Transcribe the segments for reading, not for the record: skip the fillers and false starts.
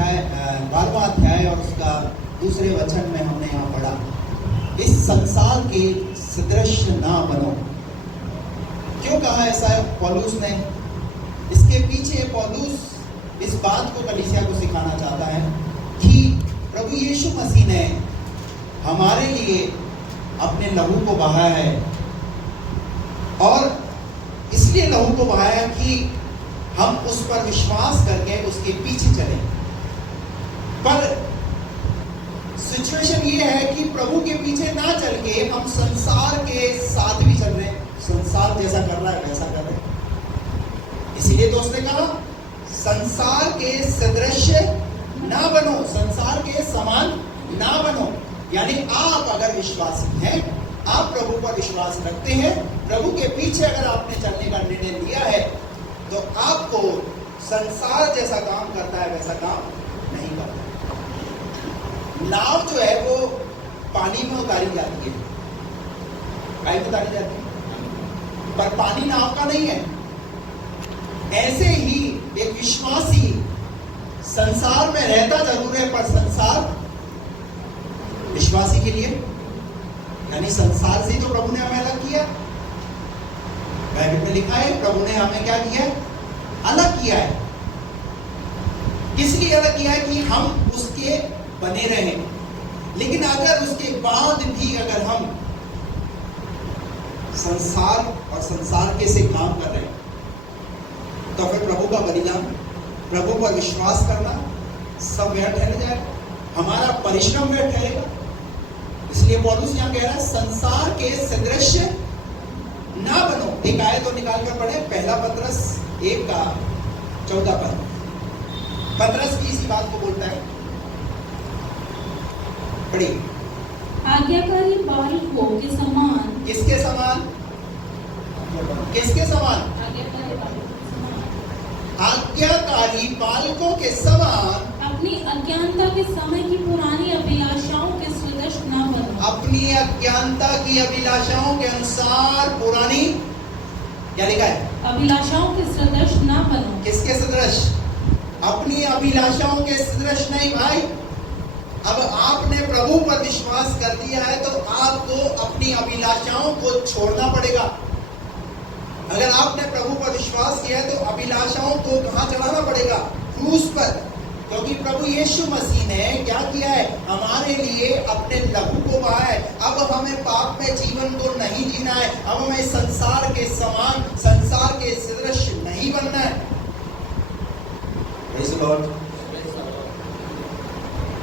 12वां अध्याय और उसका दूसरे वचन में हमने यहाँ पढ़ा, इस संसार के सदृश ना बनो। क्यों कहा ऐसा पौलुस ने? इसके पीछे पौलुस इस बात को कलीसिया को सिखाना चाहता है कि प्रभु यीशु मसीह ने हमारे लिए अपने लहू को बहाया है, और इसलिए लहू को बहाया कि हम उस पर विश्वास करके उसके पीछे चलें। पर सिचुएशन ये है कि प्रभु के पीछे ना चल के हम संसार के साथ भी चल रहे हैं, संसार जैसा कर रहा है वैसा कर रहे हैं। इसीलिए दोस्त ने कहा संसार के सदृश ना बनो, संसार के समान ना बनो। यानी आप अगर विश्वासी हैं, आप प्रभु पर विश्वास रखते हैं, प्रभु के पीछे अगर आपने चलने का निर्णय लिया है, तो आपको संसार जैसा काम करता है वैसा काम नहीं करता। नाव जो है वो पानी में उतारी जाती है, पानी उतारी जाती है, पर पानी नाव का नहीं है। ऐसे ही एक विश्वासी संसार में रहता जरूर है, पर संसार विश्वासी के लिए, यानी संसार से तो प्रभु ने हमें अलग किया। बाइबल में लिखा है प्रभु ने हमें क्या किया है? अलग किया है। किस लिए अलग किया है? कि हम उसके बने रहें। लेकिन अगर उसके बाद भी अगर हम संसार और संसार के से काम कर रहे हैं, तो फिर प्रभु का बलिदान, प्रभु पर विश्वास करना सब व्यर्थ ठहर जाएगा, हमारा परिश्रम व्यर्थ ठहरेगा। इसलिए पौलुस यहाँ कह रहा है संसार के सदृश ना बनो। एक आयत तो निकाल कर पढ़े, पहला पतरस 1:14 पतरस की इसी बात को बोलता है, पढ़िए। आज्ञाकारी बालकों के समान। किसके समान? किसके समान? आज्ञाकारी बालकों के समान अपनी अज्ञानता के समय की पुरानी अभिलाषाओं के सदृश न बनो। अपनी अज्ञानता की अभिलाषाओं के अनुसार पुरानी, क्या लिखा है? अभिलाषाओं के सदृश न बनो। किसके सदृश? अपनी अभिलाषाओं के सदृश नहीं भाई। अब आपने प्रभु पर विश्वास कर दिया है तो आपको अपनी अभिलाषाओं को छोड़ना पड़ेगा। अगर आपने प्रभु पर विश्वास किया है तो अभिलाषाओं को कहां चढ़ाना पड़ेगा? क्रूस पर। क्योंकि प्रभु यीशु मसीह ने क्या किया है? हमारे लिए अपने लहू को बहाया है। अब हमें पाप में जीवन को नहीं जीना है, अब हमें संसार के समान, संसार के सदृश नहीं बनना है। Praise the Lord।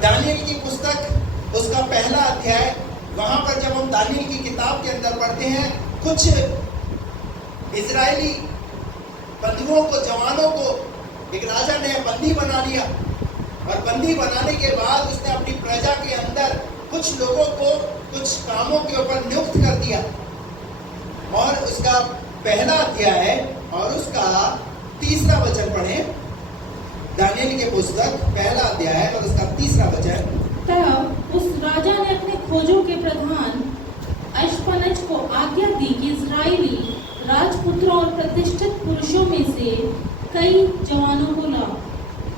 दानिएल की पुस्तक उसका पहला अध्याय, वहां पर जब हम दानिएल की किताब के अंदर पढ़ते हैं, कुछ इजरायली बंधुओं को, जवानों को एक राजा ने बंदी बना लिया, और बंदी बनाने के बाद उसने अपनी प्रजा के अंदर कुछ लोगों को कुछ कामों के ऊपर नियुक्त कर दिया। और उसका पहला अध्याय है और उसका 3रा वचन पढ़े। दानिएल की पुस्तक पहला अध्याय और उसका 3रा वचन। तब उस राजा ने अपने खोजों के प्रधान अश्पनज को आज्ञा दी कि इजरायली राजपुत्रों और प्रतिष्ठित पुरुषों में से कई जवानों को लाओ,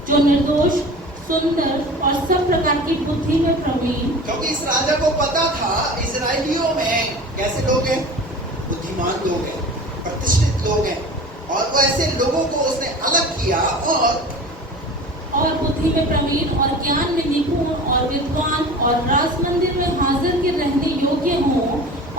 जो निर्दोष, सुंदर और सब प्रकार की बुद्धि में प्रवीण। क्योंकि इस राजा को पता था इजरायलियों में कैसे लोग हैं? बुद्धिमान लोग हैं, प्रतिष्ठित लोग हैं, और वो ऐसे लोगों को उसने अलग किया और बुद्धि में प्रवीण और ज्ञान में निपुण और विद्वान और राज मंदिर में हाजिर के रहने योग्य हों,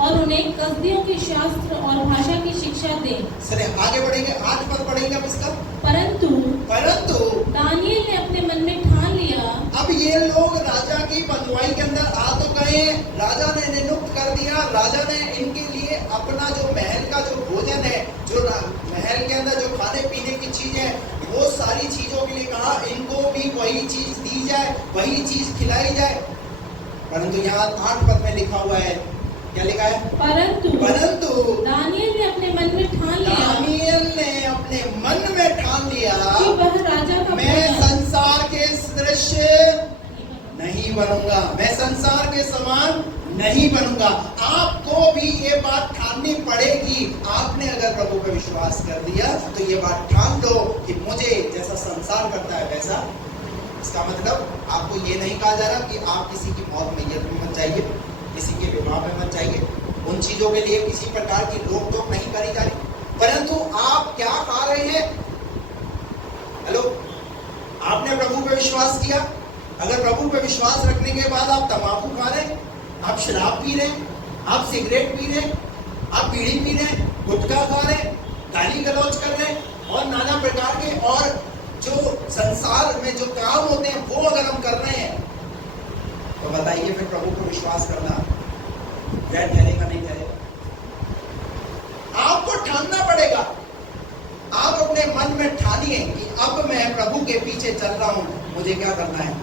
और उन्हें कसदियों के शास्त्र और भाषा की शिक्षा दें। चलिए आगे बढ़ेंगे, 8 पद पढ़ेंगे अब इसका। परंतु दानिएल ने अपने मन में ठान लिया। अब ये लोग राजा की बंधुआई के अंदर आ तो गए, राजा ने इन्हें नियुक्त कर दिया, राजा ने इनके लिए अपना जो महल का जो भोजन है, जो महल के अंदर जो खाने पीने की चीज है, वो सारी चीजों के लिए कहा इनको भी वही चीज दी जाए, वही चीज खिलाई जाए। परंतु यहाँ 8 पद में लिखा हुआ है, क्या लिखा है? परंतु दानिएल ने अपने मन में ठान लिया। दानिएल ने अपने मन में ठान लिया कि वह राजा का मैं संसार के सदृश नहीं बनूंगा, मैं संसार के समान नहीं बनूंगा। आपको भी ये बात ठाननी पड़ेगी। आपने अगर प्रभु पर विश्वास कर दिया तो ये बात ठान लो कि मुझे जैसा संसार करता है वैसा इसका मतलब आपको ये नहीं कहा जा रहा कि आप किसी की मौत मैयत में मत जाइए, किसी के विवाह में मत जाइए, उन चीजों के लिए किसी प्रकार की रोक टोक नहीं करी जा रही, परंतु आप क्या खा रहे हैं? हेलो, आपने प्रभु पे विश्वास किया, अगर प्रभु पे विश्वास रखने के बाद आप तंबाकू खा रहे हैं, आप शराब पी रहे हैं, आप सिगरेट पी रहे हैं, आप बीड़ी पी रहे हैं, गुटखा खा रहे हैं, गाली गलौज कर रहे हैं और नाना प्रकार के और जो संसार में जो काम होते हैं वो अगर हम कर रहे हैं, तो बताइए फिर प्रभु को विश्वास करना वह ठहरेगा नहीं ठहरेगा? आपको ठानना पड़ेगा। आप अपने मन में ठानिए कि अब मैं प्रभु के पीछे चल रहा हूं, मुझे क्या करना है?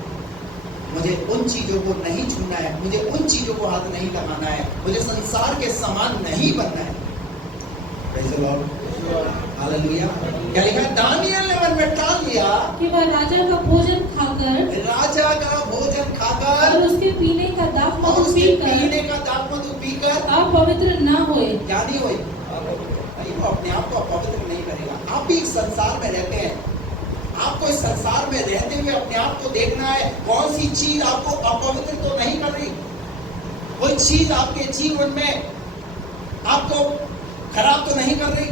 मुझे उन चीजों को नहीं छूना है, मुझे उन चीजों को हाथ नहीं लगाना है, मुझे संसार के समान नहीं बनना है। Praise the lord, hallelujah. क्या लिखा है? दानियल ने मन में ठान लिया कि वह राजा का भोजन खाकर और उसके पीने का दाखमधु पीकर आप पवित्र ना होए। क्या नहीं होए? वो अपने आप को अपवित्र नहीं करेगा। आप भी इस संसार में रहते हैं, आपको इस संसार में रहते हुए अपने आप को देखना है, कौन सी चीज आपको अपवित्र तो नहीं कर रही, कोई चीज आपके जीवन में आपको खराब तो नहीं कर रही,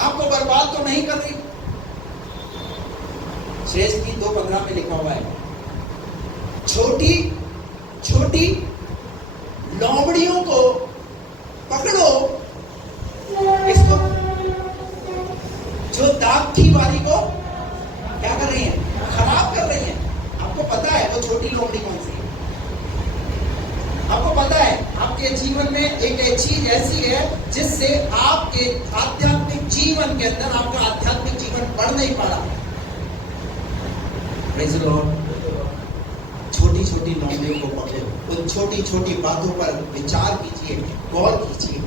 आपको बर्बाद तो नहीं कर रही। श्रेष्ठ की 2:15 में लिखा हुआ है, छोटी छोटी लोमड़ियों को पकड़ो, इसको जो दाग की वाली को क्या कर रही है? खराब कर रही है। आपको पता है वो छोटी लोमड़ी कौन सी है? आपको पता है आपके जीवन में एक चीज ऐसी है जिससे आपके आध्यात्मिक जीवन के अंदर आपका आध्यात्मिक जीवन बढ़ नहीं पा रहा। Praise the Lord. छोटी छोटी लोमड़ियों को पकड़ो, उन छोटी छोटी बातों पर विचार कीजिए, गौर कीजिए,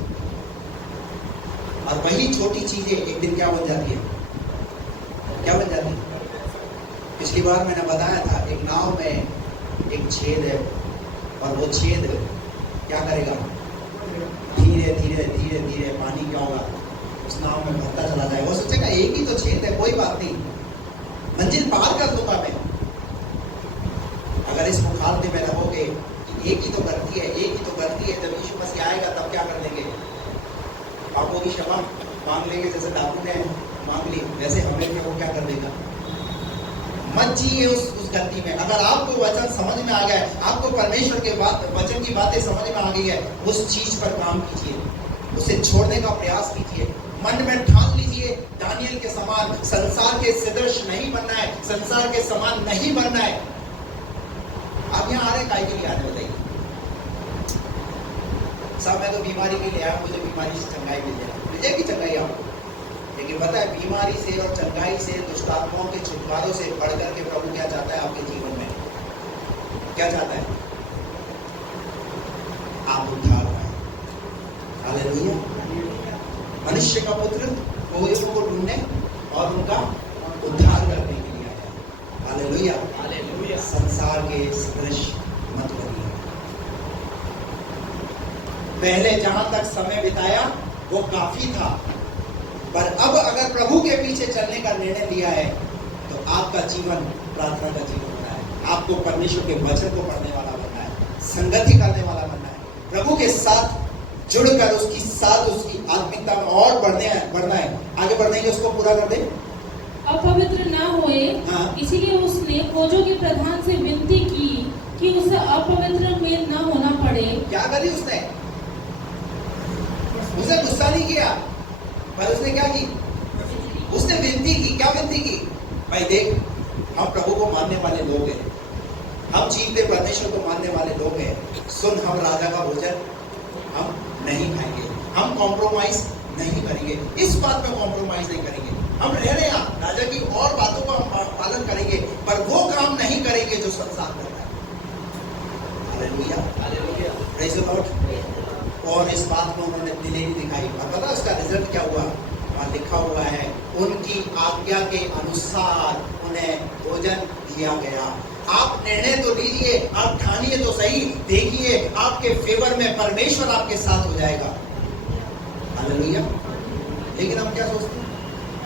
और वही छोटी चीजें एक दिन क्या बन जाती है? क्या बन जाती है? पिछली बार मैंने बताया था, एक नाव में एक छेद है और वो छेद क्या करेगा? धीरे धीरे धीरे धीरे पानी क्या होगा? उस नाव में भरता चला जाएगा। वो सोचेगा एक ही तो छेद है, कोई बात नहीं, मंजिल पार कर दूंगा मैं। अगर इस मुखालते में रहोगे कि एक ही तो गलती है, एक ही तो गलती है, जब यीशु मसीह आएगा तब क्या कर लेंगे? पापों की क्षमा मांग लेंगे, जैसे दाऊद ने मांग ली, वैसे हमें भी वो क्या कर देगा? मत जिए उस गलती में। अगर आपको वचन समझ में आ गया है, आपको परमेश्वर के वचन की बातें समझ में आ गई है, उस चीज पर काम कीजिए, उसे छोड़ने का प्रयास कीजिए, मन में ठान लीजिए, दानियल के समान संसार के सदृश नहीं बनना है, संसार के समान नहीं बनना है। आप यहाँ आ रहे काय के लिए आ रहे? बताइए साहब, मैं तो बीमारी के लिए आया, मुझे बीमारी से चंगाई मिल जाएगी चंगाई आपको, लेकिन पता है बीमारी से और चंगाई से, दुष्टात्माओं के छुटकारों से बढ़कर के प्रभु क्या चाहता है आपके जीवन में? क्या चाहता है? आप उद्धार पाए। हालेलुया। मनुष्य का पुत्र कोयलों को ढूंढने और उनका उद्धार करने के लिए आया। Hallelujah, hallelujah. संसार के सदृश मत बनिए। पहले जहां तक समय बिताया वो काफी था, पर अब अगर प्रभु के पीछे चलने का निर्णय लिया है तो आपका जीवन प्रार्थना का जीवन होना है, आपको परमेश्वर के वचन को पढ़ने वाला बनना है, संगति करने वाला बनना है, प्रभु के साथ जुड़कर उसकी साथ उसकी आत्मिकता में और बढ़ना है, आगे बढ़ने के उसको पूरा कर दे। अपवित्र ना होए, इसीलिए उसने फौजों के प्रधान से विनती की कि उसे अपवित्र में ना होना पड़े। क्या करी उसने? उसने गुस्सा नहीं किया, पर उसने क्या की? उसने विनती की। क्या विनती की? भाई देख, हम प्रभु को मानने वाले लोग हैं, हम जीवते परमेश्वर को मानने वाले लोग हैं, सुन, हम राजा का भोजन हम नहीं खाएंगे, हम कॉम्प्रोमाइज नहीं करेंगे, इस बात में कॉम्प्रोमाइज नहीं करेंगे, हम रह रहे हैं राजा की और बातों का हम पालन करेंगे, पर वो काम नहीं करेंगे जो संसार करता है। Hallelujah, hallelujah, praise the Lord. और इस बात में उन्होंने दिलेरी दिखाई, और पता उसका रिजल्ट क्या हुआ? वहां लिखा हुआ है, उनकी आज्ञा के अनुसार उन्हें भोजन दिया गया। आप निर्णय तो लीजिए, आप ठानिए तो सही, देखिए आपके फेवर में परमेश्वर आपके साथ हो जाएगा। हालेलुया। लेकिन हम क्या सोचते हैं?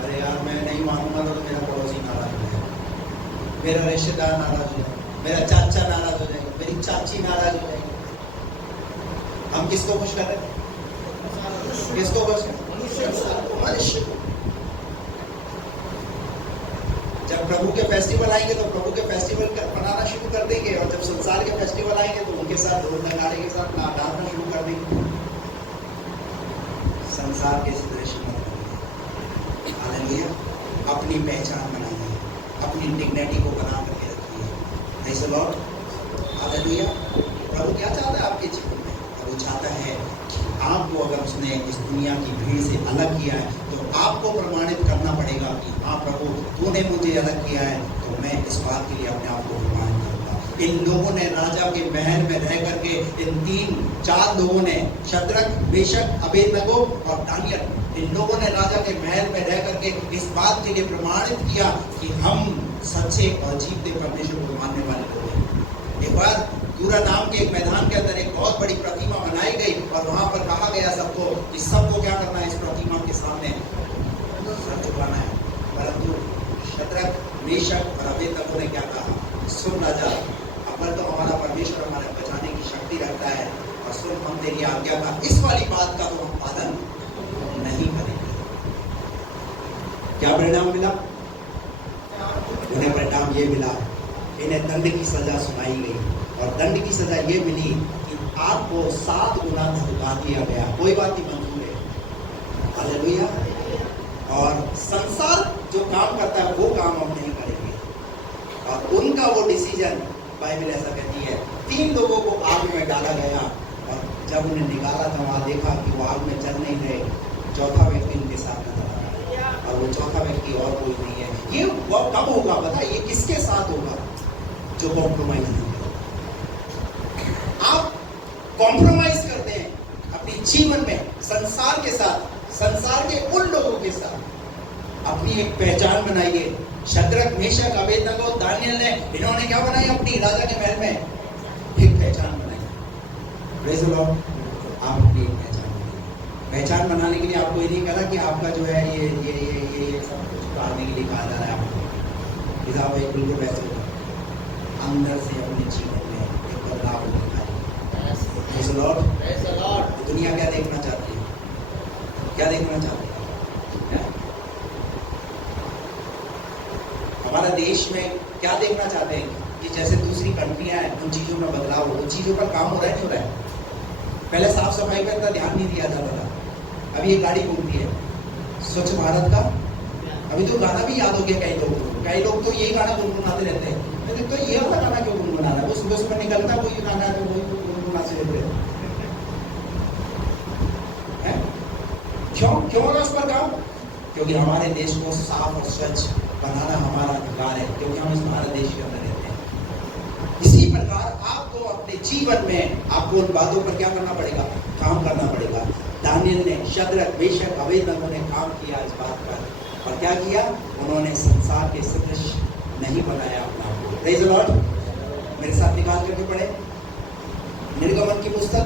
अरे यार, मैं नहीं मानूंगा तो मेरा पड़ोसी नाराज हो जाएगा, मेरा रिश्तेदार नाराज हो जाएगा, मेरा चाचा नाराज हो जाएगा, मेरी चाची नाराज हो जाएगी। हम किसको खुश कर रहे हैं? किसको खुश कर? मनुष्य को। जब प्रभु के फेस्टिवल आएंगे तो प्रभु के फेस्टिवल मनाना शुरू कर देंगे, और जब संसार के फेस्टिवल आएंगे तो उनके साथ ढोल नगाड़े के साथ नाचना शुरू कर देंगे। संसार के दृश्य में हालेलुया, अपनी पहचान बनाइए, अपनी डिग्निटी को बना करके रखिए। Praise the lord, hallelujah. प्रभु क्या चाहता है आपके जीवन में? प्रभु चाहता है कि आपको, अगर उसने इस दुनिया की भीड़ से अलग किया है तो आपको प्रमाणित करना पड़ेगा कि हाँ प्रभु, तूने मुझे अलग किया है, तो मैं इस बात के लिए अपने आप को प्रमाणित करूंगा। इन लोगों ने राजा के महल में रह करके, इन 3-4 लोगों ने, शद्रक, मेशक, अबेदनगो और दानियल, इन लोगों ने राजा के महल में रह करके इस बात के लिए प्रमाणित किया कि हम सच्चे और जीवते परमेश्वर को मानने वाले लोग हैं। एक बार दूरा नाम के एक मैदान के अंदर एक बहुत बड़ी प्रतिमा बनाई गई, और वहां पर कहा गया सबको कि सबको क्या करना है? इस प्रतिमा के सामने सर झुकाना है। परंतु शद्रक, मेशक और अबेदनगो ने क्या कहा? सुन राजा, अव्वल तो हमारा परमेश्वर हमारे बचाने की शक्ति रखता है, और सुन, हम तेरी आज्ञा का, इस वाली बात का तो हम पालन नहीं करेंगे। क्या परिणाम मिला? उन्हें परिणाम ये मिला, इन्हें दंड की सजा सुनाई गई, और दंड की सजा ये मिली कि आपको 7 गुना धुका दिया गया। कोई बात नहीं, मंजूर है। हालेलुया। और संसार जो काम करता है वो काम हम नहीं करेंगे, और उनका वो डिसीजन, बाइबल ऐसा कहती है, 3 लोगों को आग में डाला गया, और जब उन्हें निकाला तो वहां देखा कि वो आग में जल नहीं रहे, चौथा व्यक्ति उनके साथ नजर आ रहा है, और वो चौथा व्यक्ति और कोई नहीं है। ये वो कब होगा पता है? ये किसके साथ होगा? जो कॉम्प्रोमाइज नहीं करते। आप कॉम्प्रोमाइज करते हैं अपने जीवन में संसार के साथ, संसार के उन लोगों के साथ। अपनी एक पहचान बनाइए। शद्रक, मेशक, अबेदनगो, दानियल ने, इन्होंने क्या बनाई? अपनी राजा के महल में एक पहचान बनाई। Praise the Lord. आप अपनी एक पहचान बनाने के लिए आपको ये नहीं कहा कि आपका जो है ये सब कुछ उतारने के लिए कहा जा रहा है आपको। आप एक बिल्कुल वैसे अंदर से अपने जीवन में एक बदलाव दिखाइए। Praise the Lord. दुनिया क्या देखना चाहती है? क्या देखना चाहती है? हमारा देश में क्या देखना चाहते हैं कि जैसे दूसरी कंट्रियां हैं, उन चीजों में बदलाव हो, उन चीजों पर काम हो रहा है, नहीं हो रहा है? पहले साफ सफाई पर इतना ध्यान नहीं दिया जाता था, अभी ये गाड़ी घूमती है स्वच्छ भारत का। अभी तो गाना भी याद हो गया कई लोग तो यही गाना गुनगुनाते रहते हैं। तो ये वाला गाना क्यों गुनगुना रहा है? वो सुबह सुबह निकलता वही गाना है, वही गुनगुनाते रहते हैं। क्यों हो रहा है उस पर काम? क्योंकि हमारे देश को साफ और स्वच्छ बनाना हमारा अधिकार है, क्योंकि हम इस भारत देश के अंदर रहते हैं। इसी प्रकार आपको अपने जीवन में आपको उन बातों पर क्या करना पड़ेगा? काम करना पड़ेगा। दानियल ने, शद्रक, मेशक, अबेदनगो ने काम किया इस बात पर, और क्या किया? उन्होंने संसार के सदृश नहीं बनाया अपना को। Praise the Lord. मेरे साथ निकाल करके पढ़े निर्गमन की पुस्तक,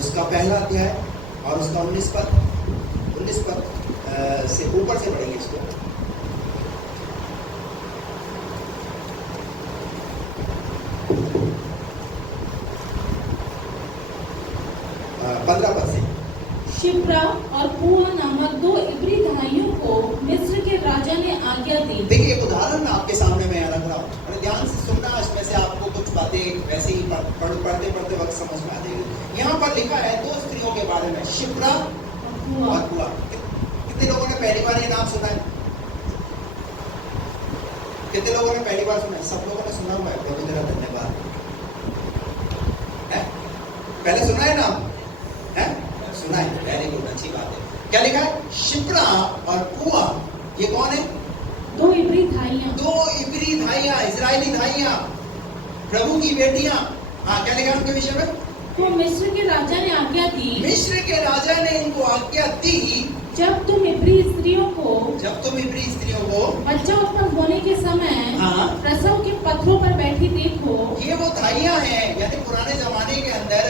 उसका 1 अध्याय और उसका 19 पद से ऊपर से पढ़ेंगे इसको। 15 पद से। शिप्रा और पुआ नामक 2 इब्री भाइयों को मिस्र के राजा ने आज्ञा दी। देखिए, एक उदाहरण आपके सामने मैं रख रहा हूँ, और ध्यान से सुनना, इसमें से आपको कुछ बातें वैसे ही पढ़ते वक्त समझ में आ जाएगी। यहाँ पर लिखा है 2 स्त्रियों के बारे में, शिप्रा और पुआ। कितने लोगों ने पहली बार ये नाम सुना है? कितने लोगों ने पहली बार सुना है? सब लोगों ने सुना हुआ है। प्रभु तेरा धन्यवाद। पहले सुना है नाम? है? सुना है, वेरी गुड, अच्छी बात है। क्या लिखा है? शिप्रा और पुआ, ये कौन है? 2 इब्री भाइयां। 2 इब्री भाइयां, इजरायली भाइयां, प्रभु की बेटियां। हाँ, क्या लिखा उनके विषय में? तो मिस्र के राजा ने आज्ञा दी। मिस्र के राजा ने इनको आज्ञा दी, जब तुम इब्री स्त्रियों को बच्चा उत्पन्न होने के समय हाँ, प्रसव के पत्थरों पर बैठी देखो। ये वो धाइयां हैं, यानी पुराने जमाने के अंदर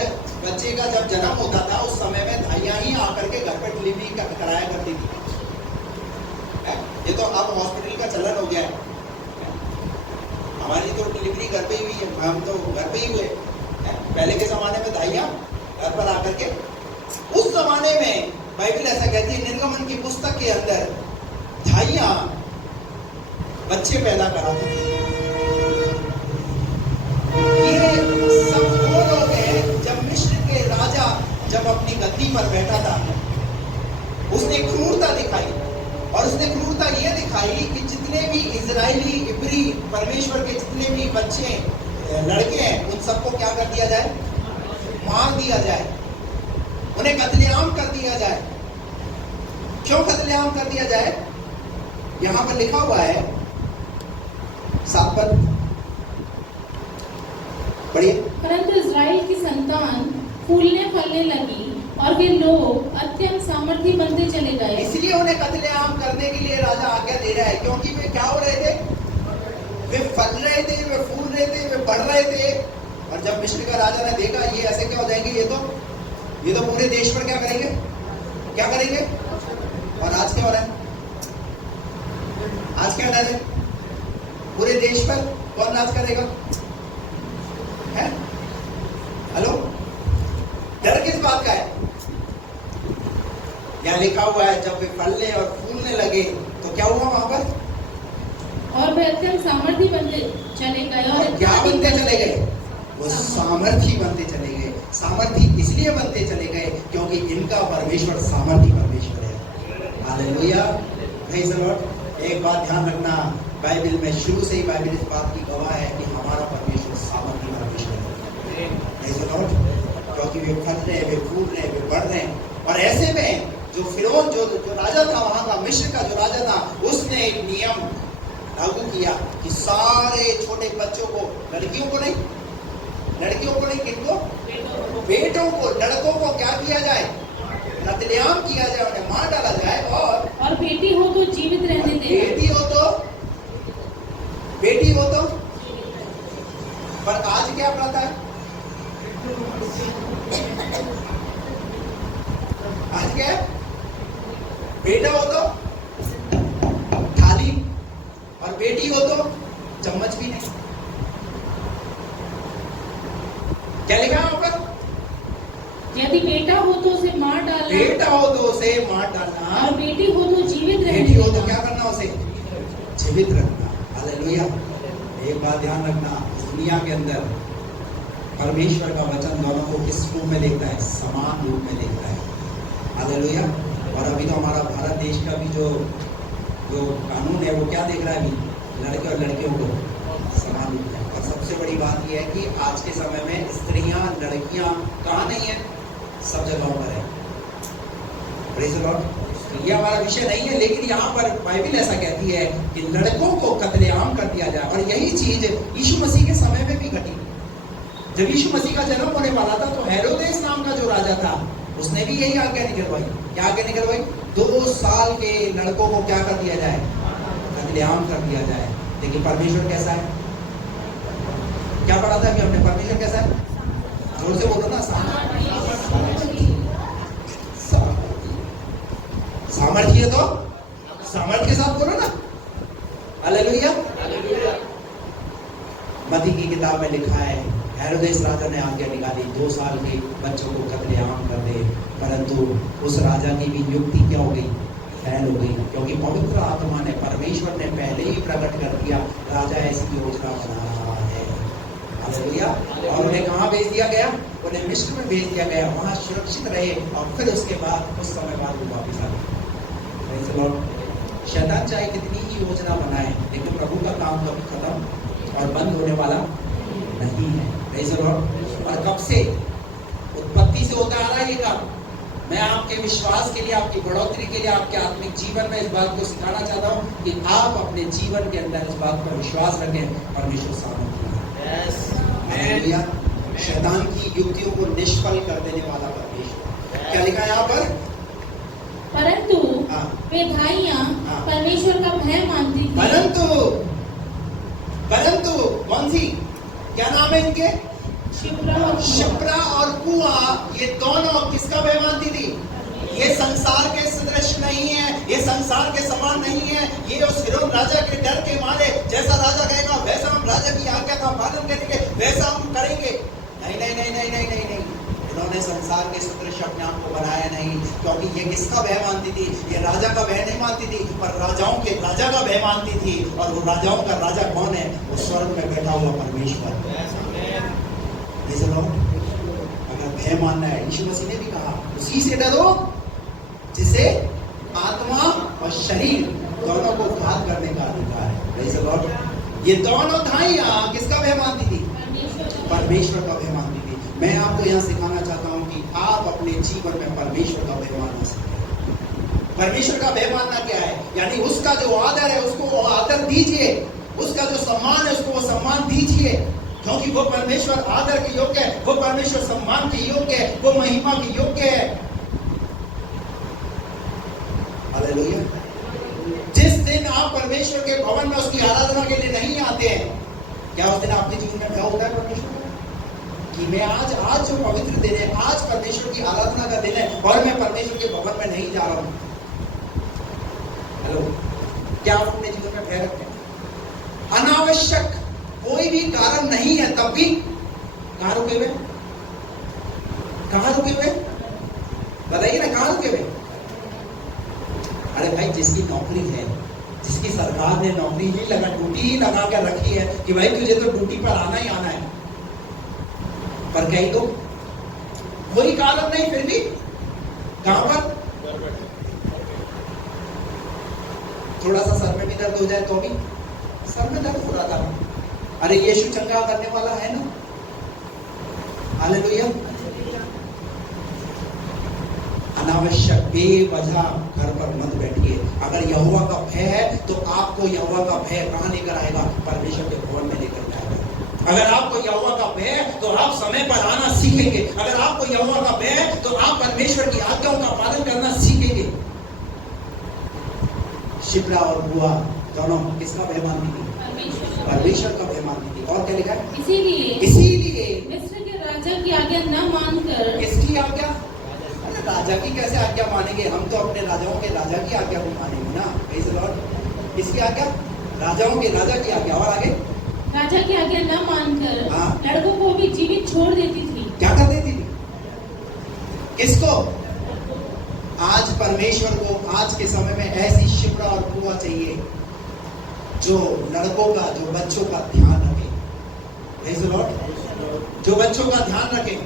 बच्चे का जब जन्म होता था उस समय में धाइयां ही आकर के घर पर डिलीवरी कराया करती थी। ये तो अब हॉस्पिटल का चलन हो गया है। हमारी तो डिलीवरी घर पे ही हुई है, हम तो घर पे ही हुए हैं। पहले के जमाने में दाइयाँ घर पर आकर के, उस जमाने में बाइबल ऐसा कहती है, निर्गमन की पुस्तक के अंदर दाइयाँ बच्चे पैदा कराती थी। ये सब वो लोग हैं जब मिस्र के राजा जब अपनी गद्दी पर बैठा था, उसने क्रूरता दिखाई, और उसने क्रूरता ये दिखाई कि जितने भी इजरायली इब्री परमेश्वर के जितने भी बच्चे लड़के हैं, उन सबको क्या कर दिया जाए? मार दिया जाए, उन्हें कत्लेआम कर दिया जाए। क्यों कत्लेआम कर दिया जाए? यहां पर लिखा हुआ है 7 पद पढ़िए। परंतु इस्राएल की संतान फूलने फलने लगी और वे लोग अत्यंत सामर्थी बनते चले गए। इसलिए उन्हें कत्लेआम करने के लिए राजा आज्ञा दे रहा है, क्योंकि वे क्या हो रहे थे? वे फल रहे थे, वे फूल रहे थे, वे बढ़ रहे थे। और जब मिस्र का राजा ने देखा ये ऐसे क्या हो जाएंगे, ये तो पूरे देश पर क्या करेंगे? क्या करेंगे? और आज क्या हो रहा है? आज क्या डर है? पूरे देश पर कौन राज करेगा? है? हेलो, डर किस बात का है? यहाँ लिखा हुआ है जब वे फलने और फूलने लगे तो क्या हुआ वहां पर? और वे अत्यंत सामर्थी बनते चले गए। और क्या बनते चले गए? वो सामर्थी बनते चले गए। सामर्थी इसलिए बनते चले गए क्योंकि इनका परमेश्वर सामर्थी परमेश्वर है। Hallelujah, praise the Lord. एक बात ध्यान रखना, बाइबल में शुरू से ही बाइबल इस बात की गवाह है कि हमारा परमेश्वर सामर्थी परमेश्वर है। Praise the Lord. क्योंकि वे फल रहे, वे फूल रहे, वे बढ़ रहे हैं। और ऐसे में जो फिरौन जो राजा था वहां का, मिस्र का जो राजा था, उसने एक नियम लागू किया कि सारे छोटे बच्चों को, लड़कियों को नहीं, किनको? बेटों को, लड़कों को क्या किया जाए? कत्लेआम किया जाए, उन्हें मार डाला जाए। और बेटी हो तो जीवित रहने देना। बेटी हो तो पर आज क्या प्रथा है? आज क्या है? बेटा हो तो थाली, और बेटी हो तो चम्मच भी नहीं। क्या लिखा है वहां पर? यदि बेटा हो तो उसे मार डालना, बेटा हो तो उसे मार डालना, और बेटी हो तो जीवित रहना। बेटी हो तो क्या करना? उसे जीवित रखना। हालेलुया। एक बात ध्यान रखना, इस दुनिया के अंदर परमेश्वर का वचन दोनों को किस रूप में देखता है? समान रूप में देखता है। हालेलुया। और अभी तो हमारा भारत देश का भी जो कानून है वो क्या देख रहा है? अभी लड़के और लड़कियों को समान रूप में। और सबसे बड़ी बात यह है कि आज के समय में स्त्रियां, लड़कियां कहाँ नहीं है? सब जगहों पर है। Praise the Lord. ये हमारा विषय नहीं है, लेकिन यहाँ पर बाइबल ऐसा कहती है कि लड़कों को कत्लेआम कर दिया जाए। और यही चीज यीशु मसीह के समय में भी घटी। जब यीशु मसीह का जन्म होने वाला था तो हेरोदेस नाम का जो राजा था, उसने भी यही आज्ञा निकलवाई। क्या आज्ञा निकलवाई? 2 साल के लड़कों को क्या कर दिया जाए? कत्लेआम कर दिया जाए। लेकिन परमेश्वर कैसा है? क्या पढ़ा था अभी हमने? परमेश्वर कैसा है? जोर से बोलो ना। सामर्थ्य तो सामर्थ्य के साथ बोलो ना। हालेलुया। मत्ती की किताब में लिखा है, हेरोदेस राजा ने आज्ञा निकाली 2 साल के बच्चों को कत्लेआम कर दे। परंतु उस राजा की भी युक्ति क्या हो गई? फैल हो गई, क्योंकि पवित्र आत्मा ने, परमेश्वर ने पहले ही प्रकट कर दिया राजा ऐसी योजना बना रहा है। हालेलुया। और उन्हें कहाँ भेज दिया गया? उन्हें मिस्र में भेज दिया गया, वहां सुरक्षित रहे। और फिर उसके बाद कुछ समय बाद वो वापिस आ गए। शैतान चाहे कितनी ही योजना बनाए, लेकिन प्रभु का काम कभी खत्म और बंद होने वाला नहीं है। Praise the Lord. और कब से? उत्पत्ति से होता आ रहा है ये काम। मैं आपके विश्वास के लिए, आपकी बढ़ोतरी के लिए, आपके आत्मिक जीवन में इस बात को सिखाना चाहता हूँ कि आप अपने जीवन के अंदर इस बात पर विश्वास रखें, परमेश्वर सामर्थ्य है। शैतान की युक्तियों को निष्फल कर देने वाला परमेश्वर। क्या लिखा है यहाँ पर? परंतु वे भाइयां परमेश्वर का भय मानती थी। परंतु कौन सी? क्या नाम है इनके? शिप्रा और पुआ, ये दोनों किसका भय मानती थी? ये संसार के सदृश नहीं है, ये संसार के समान नहीं है। ये उस फिरौन राजा के डर के मारे, जैसा राजा कहेगा वैसा हम राजा की हमने संसार के सदृश अपने आप को बनाया नहीं, क्योंकि ये किसका भय मानती थी? ये राजा का भय नहीं मानती थी, पर राजाओं के राजा का भय मानती थी। और वो राजाओं का राजा कौन है? वो स्वर्ग में बैठा हुआ परमेश्वर। अगर भय मानना है, यीशु मसीह ने भी कहा उसी से डरो जिसे आत्मा और शरीर दोनों को घात करने का अधिकार है। Praise the Lord। ये दोनों धाइयां किसका भय मानती थी? परमेश्वर का भय मानती थी। मैं आपको यहाँ सिखाना चाहता हूँ कि आप अपने जीवन में परमेश्वर का भय मानना सीखें। परमेश्वर का भय मानना क्या है? यानी उसका जो आदर है उसको वो आदर दीजिए, उसका जो सम्मान है उसको वो सम्मान दीजिए, क्योंकि वो परमेश्वर आदर के योग्य है, वो परमेश्वर सम्मान के योग्य है, वो महिमा के योग्य है। हालेलुया। जिस दिन आप परमेश्वर के भवन में उसकी आराधना के लिए नहीं आते हैं, क्या उस दिन आपके जीवन में भय होता है परमेश्वर कि मैं आज जो पवित्र दिन है, आज परमेश्वर की आराधना का दिन है और मैं परमेश्वर के भवन में नहीं जा रहा हूं? हेलो, क्या आप अपने जीवन में भय रखते हैं? अनावश्यक कोई भी कारण नहीं है, तब भी कहां रुके हुए? कहां रुके हुए? बताइए ना, कहां रुके हुए? अरे भाई, जिसकी नौकरी है, जिसकी सरकार ने नौकरी ही ड्यूटी ही लगा कर रखी है कि भाई तुझे तो ड्यूटी पर आना ही आना है, पर कई लोग कोई कारण नहीं फिर भी कहां पर? थोड़ा सा सर में भी दर्द हो जाए तो भी सर में दर्द हो रहा था, अरे यीशु चंगा करने वाला है ना। हालेलुया। अनावश्यक बेवजह घर पर मत बैठिए। अगर यहोवा का भय है तो आपको यहोवा का भय कहां लेकर आएगा? परमेश्वर के भवन में लेकर जाएगा। अगर आपको यहोवा का भय है तो आप समय पर आना सीखेंगे। अगर आपको यहोवा का भय है तो आप परमेश्वर की आज्ञाओं का पालन करना सीखेंगे। शिप्रा और बुआ दोनों किसका भय मानती थी? परमेश्वर का भय मानती थी। और क्या लिखा है? इसीलिए मिस्र के राजा की आज्ञा न मानकर। किसकी आज्ञा? राजा की कैसे आज्ञा मानेंगे? हम तो अपने राजाओं के राजा की आज्ञा को मानेंगे ना। Praise the Lord. किसकी आज्ञा? राजाओं के राजा की आज्ञा। और आगे? राजा की आज्ञा न मानकर लड़कों को भी जीवित छोड़ देती थी। क्या कर देती थी? किसको? आज परमेश्वर को आज के समय में ऐसी शिप्रा और पुआ चाहिए जो लड़कों का, जो बच्चों का ध्यान रखे। Praise the Lord. जो बच्चों का ध्यान रखे।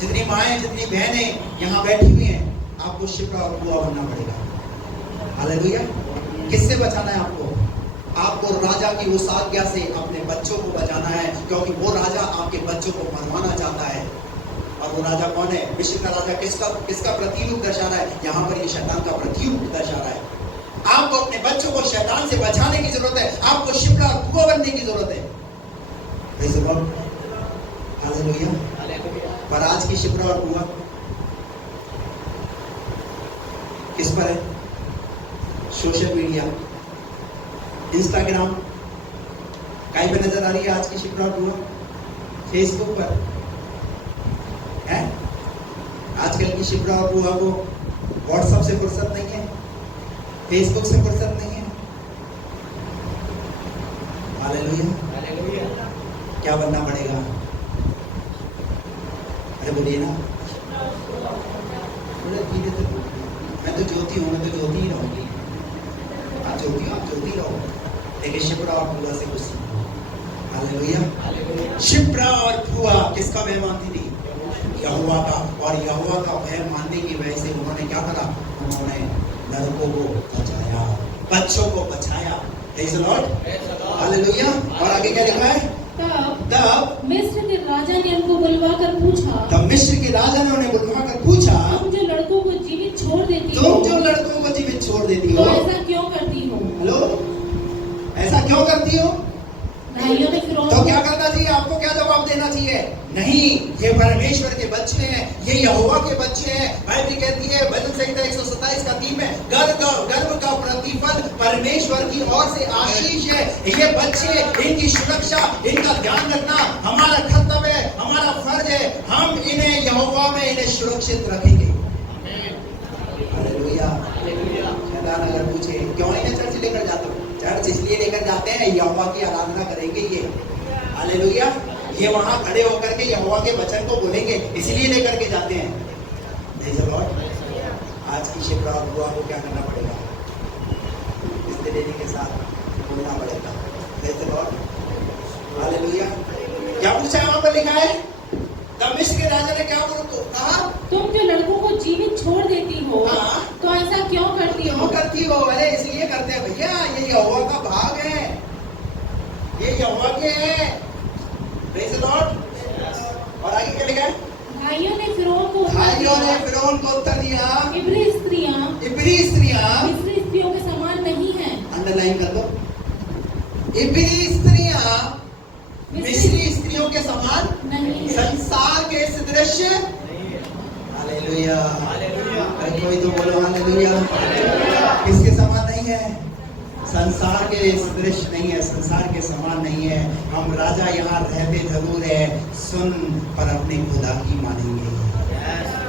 जितनी माएं, जितनी बहनें यहाँ बैठी हुई हैं, आपको शिप्रा और पुआ बनना पड़ेगा। हालेलुया। किससे बचाना है आपको? आपको राजा की उस आज्ञा से अपने बच्चों को बचाना है, क्योंकि वो राजा आपके बच्चों को मरवाना चाहता है। और वो राजा कौन है? मिस्र का राजा किसका प्रतिरूप दर्शा रहा है? यहाँ पर ये शैतान का प्रतिरूप दर्शा रहा है। आपको अपने बच्चों को शैतान से बचाने की जरूरत है। आपको शिप्रा और पुआ बनने की जरूरत है। Praise the lord. हालेलुया। पर आज की शिप्रा और पुआ किस पर है? सोशल मीडिया, इंस्टाग्राम, कहीं पे नजर आ रही है आज की शिप्रा और पुआ? फेसबुक पर है। आजकल की शिप्रा और पुआ को व्हाट्सएप से फुर्सत नहीं है, फेसबुक से फुर्सत नहीं है। हालेलुया। क्या बनना पड़ेगा? अरे बोलिए ना, धीरे से। मैं तो ज्योति हूँ, मैं तो ज्योति ही रहूंगी। आप ज्योति हो, आप ज्योति रहो, लेकिन शिप्रा और पुआ से कुछ सीखो। हालेलुया। शिप्रा और पुआ किसका भय मानती थी? यहोवा का। और यहोवा का भय मानने की वजह से उन्होंने क्या करा? उन्होंने लड़कों को बचाया, बच्चों को बचाया। Praise the lord. हालेलुया। और आगे क्या लिखा है? तब मिस्र के राजा ने उनको बुलवाकर पूछा। तब मिस्र के राजा ने उन्हें बुलवाकर पूछा, तुम जो लड़कों को जीवित छोड़ देती हो, तुम जो लड़कों को जीवित छोड़ देती हो, तो ऐसा क्यों करती हो? हेलो, ऐसा क्यों करती हो? भाइयों ने फिर तो क्या करना चाहिए? आपको क्या जवाब देना चाहिए? नहीं, ये परमेश्वर के बच्चे हैं, ये यहोवा के बच्चे हैं। बाइबल कहती है भजन संहिता 127 का 3 में, गर्व का प्रतिफल परमेश्वर की ओर से आशीष है। ये बच्चे, इनकी सुरक्षा, इनका ध्यान रखना हमारा कर्तव्य है, हमारा फर्ज है। हम इन्हें यहोवा में इन्हें सुरक्षित रखेंगे। हालेलुया। शैतान अगर पूछे क्यों इन्हें चर्च लेकर जाते हो? चर्च इसलिए लेकर जाते हैं, यहोवा की आराधना करेंगे ये। हालेलुया। ये वहां खड़े होकर के यहोवा के वचन को बोलेंगे, इसलिए लेकर के जाते हैं। Praise the Lord। आज की शिप्रा और बुआ को क्या करना पड़ेगा? इस दिलेरी के साथ बोलना पड़ेगा। Praise the Lord। हालेलुया। क्या पूछा है वहां पर लिखा है? तब मिस्र के राजा ने क्या कहा? तुम जो लड़कों को जीवित छोड़ देती हो, हाँ। तो ऐसा क्यों करती हो? क्यों करती हो? अरे इसलिए करते हैं भैया, ये यहोवा का भाग है, ये यहोवा के है। Praise the Lord। और आगे क्या लिखा है? भाइयों ने फिरौन को उत्तर दिया, इब्री स्त्रियां मिस्री स्त्रियों के समान नहीं है। अंडरलाइन कर दो, इब्री स्त्रियां मिस्री स्त्रियों के समान नहीं है। संसार के सदृश। हालेलुया। अरे कोई तो बोलो हालेलुया। किसके समान नहीं है? संसार के सदृश नहीं है, संसार के समान नहीं है। हम राजा यहाँ रहते जरूर है, सुन पर अपने खुदा की मानेंगे।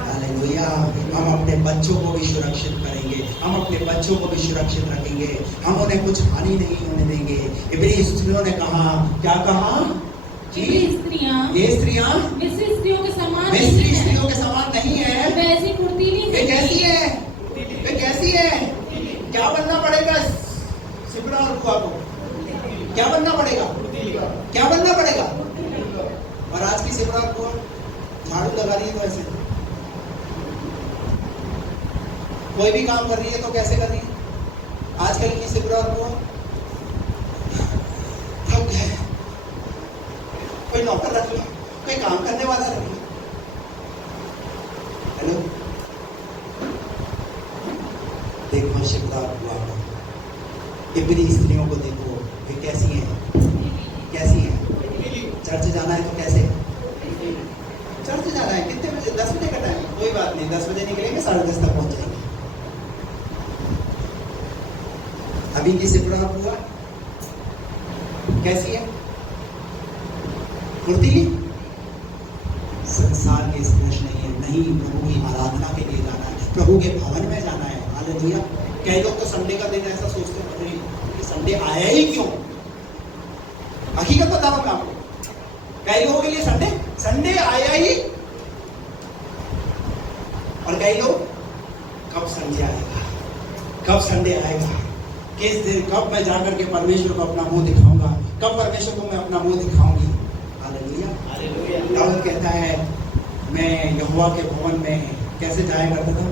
हालेलुया। हम अपने बच्चों को भी सुरक्षित करेंगे, हम अपने बच्चों को भी सुरक्षित रखेंगे, हम उन्हें कुछ हानि नहीं होने देंगे। इब्री स्त्रियों ने कहा, क्या कहा? ये स्त्रियां मिस्री स्त्रियों के समान नहीं है। वैसी फुर्तीली वे कैसी है? क्या बनना पड़ेगा सिप्रा और बुआ को? क्या बनना पड़ेगा? और आज की सिप्रा और बुआ झाड़ू लगा रही है तो ऐसे, कोई भी काम कर रही है तो कैसे कर रही है? आजकल की सिप्रा और बुआ थक गए, कोई नौकर रख लो, कोई काम करने वाला रख लो। हेलो, देखो शिप्रा और बुआ को, इब्री स्त्रियों को देखो, वे कैसी हैं? चर्च जाना है तो कैसे? चर्च जाना है, कितने बजे? 10 बजे का टाइम है, कोई बात नहीं, 10 बजे निकलेंगे, 10:30 तक पहुंच जाएंगे। अभी की सिप्रा और बुआ कैसी है? फुर्तीली? संसार के स्पर्श नहीं, प्रभु की आराधना के लिए जाना है, प्रभु के भवन में जाना है। हालेलुया। कई लोग तो संडे का दिन ऐसा सोचते हैं कि संडे आया ही क्यों? हकीकत बता रहा हूं मैं आपको, कई लोगों के लिए संडे आया ही, और कई लोग कब संडे आएगा, किस दिन, कब मैं जाकर के परमेश्वर को अपना मुंह दिखाऊंगा, कब परमेश्वर को मैं अपना मुंह दिखाऊंगी। हालेलुया। दाऊद कहता है, मैं यहोवा के भवन में कैसे जाया करता था?